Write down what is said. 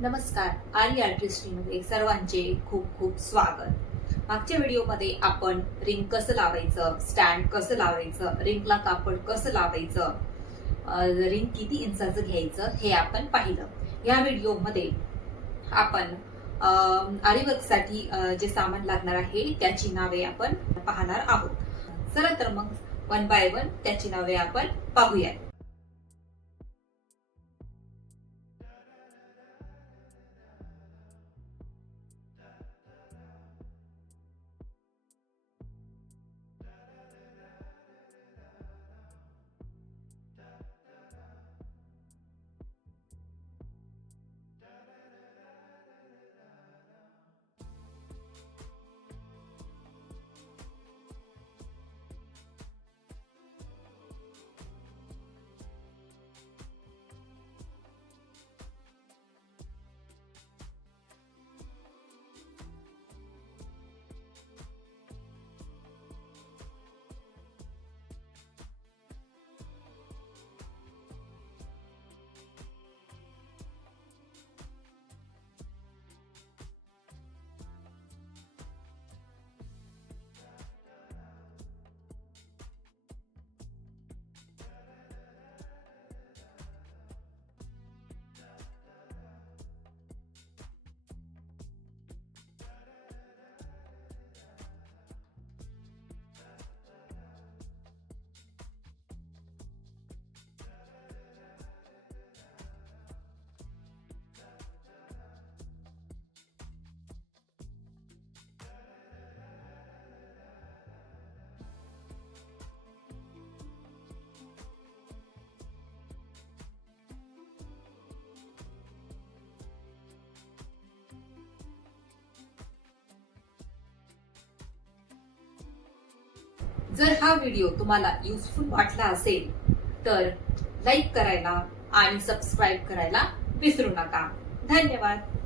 नमस्कार, आर्य आर्टिस्ट्रीमध्ये सर्वांचे खूप खूप स्वागत। मागच्या व्हिडिओमध्ये आपण रिंग कसं लावायचं, स्टँड कसं लावायचं, रिंगला कापड कसं लावायचं, रिंग किती इंचाचं घ्यायचं हे आपण पाहिलं। या व्हिडिओमध्ये आपण आरीवर्कसाठी जे सामान लागणार आहे त्याची नावे आपण पाहणार आहोत। चला तर मग वन बाय वन त्याची नावे आपण पाहूया। जर हा व्हिडिओ तुम्हाला युजफुल वाटला असेल तर लाईक करायला आणि सबस्क्राईब करायला विसरू नका। धन्यवाद।